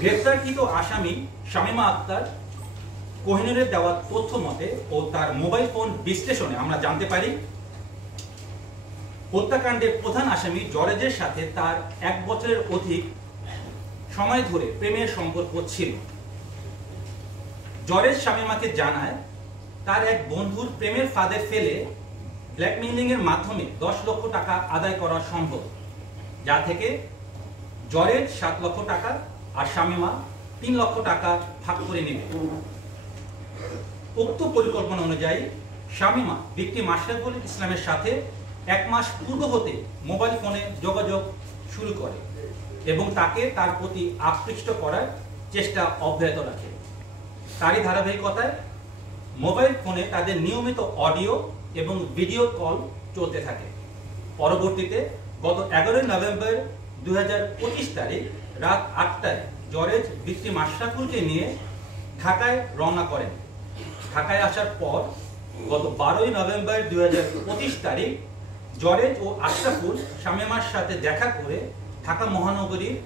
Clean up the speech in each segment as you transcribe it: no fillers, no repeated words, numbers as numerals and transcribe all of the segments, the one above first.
গ্রেপ্তারকৃত আসামি শামীমা আক্তার কোহিনূরের দেওয়া তথ্য মতে ও তার মোবাইল ফোন বিশ্লেষণে আমরা জানতে পারি হত্যাকাণ্ডের প্রধান আসামি জরেজের সাথে তার 1 বছরের অধিক সময় ধরে প্রেমের সম্পর্ক ছিল। জরেজ শামীমাকে জানায় তার এক বন্ধুর প্রেমের ফাঁদে ফেলে ব্ল্যাকমেইলিং এর মাধ্যমে 10 লক্ষ টাকা আদায় করা সম্ভব, যা থেকে জরেজ 7 লক্ষ টাকা আর শামীমা 3 লক্ষ টাকা ভাগ করে নেবে। উক্ত পরিকল্পনা অনুযায়ী শামীমা ভিকটিম আশরাফুল ইসলামের সাথে 1 মাস পূর্ব হতে মোবাইল ফোনে যোগাযোগ শুরু করে এবং তাকে তার প্রতি আকৃষ্ট করার চেষ্টা অব্যাহত রাখে। তারই ধারাবাহিকতায় মোবাইল ফোনে তাদের নিয়মিত অডিও এবং ভিডিও কল চলতে থাকে। পরবর্তীতে গত 11 নভেম্বর 2025 তারিখ রাত 8টায় জরেজ ভিকটিম আশরাফুলকে নিয়ে ঢাকায় রওনা করেন। ঢাকায় আসার পর গত 12 নভেম্বর 2025 তারিখ জরেজ ও আশরাফুল শামীমার সাথে দেখা করে ঢাকা মহানগরীর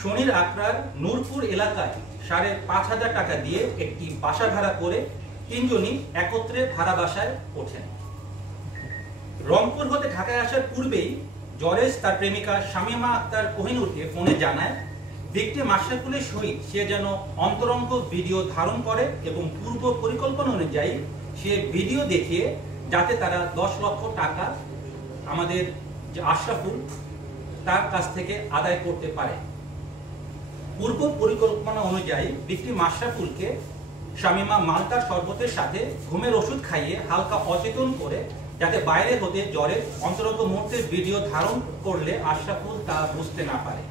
শনির আকরার নূরপুর এলাকায় 5,500 টাকা দিয়ে একটি বাসা ভাড়া করে তিনজনই একত্রে ভাড়া বাসায় ওঠেন। রংপুর হতে ঢাকায় আসার পূর্বেই জরেজ তার প্রেমিকা শামীমা আক্তার কোহিনূরকে ফোনে জানায় ভিকটিম আশরাফুলের সহিত সে যেন অন্তরঙ্গ ভিডিও ধারণ করে এবং পূর্ব পরিকল্পনা অনুযায়ী সে ভিডিও দেখিয়ে যাতে তারা 10 লক্ষ টাকা আমাদের যে আশরাফুল তার কাছ থেকে আদায় করতে পারে। পূর্ব পরিকল্পনা অনুযায়ী ভিকটিম আশরাফুলকে শামীমা মালটার শরবতের সাথে ঘুমের ওষুধ খাইয়ে হালকা অচেতন করে যাতে বাইরে হতে জরেজ অন্তরঙ্গ মুহূর্তের ভিডিও ধারণ করলে আশরাফুল তা বুঝতে না পারে।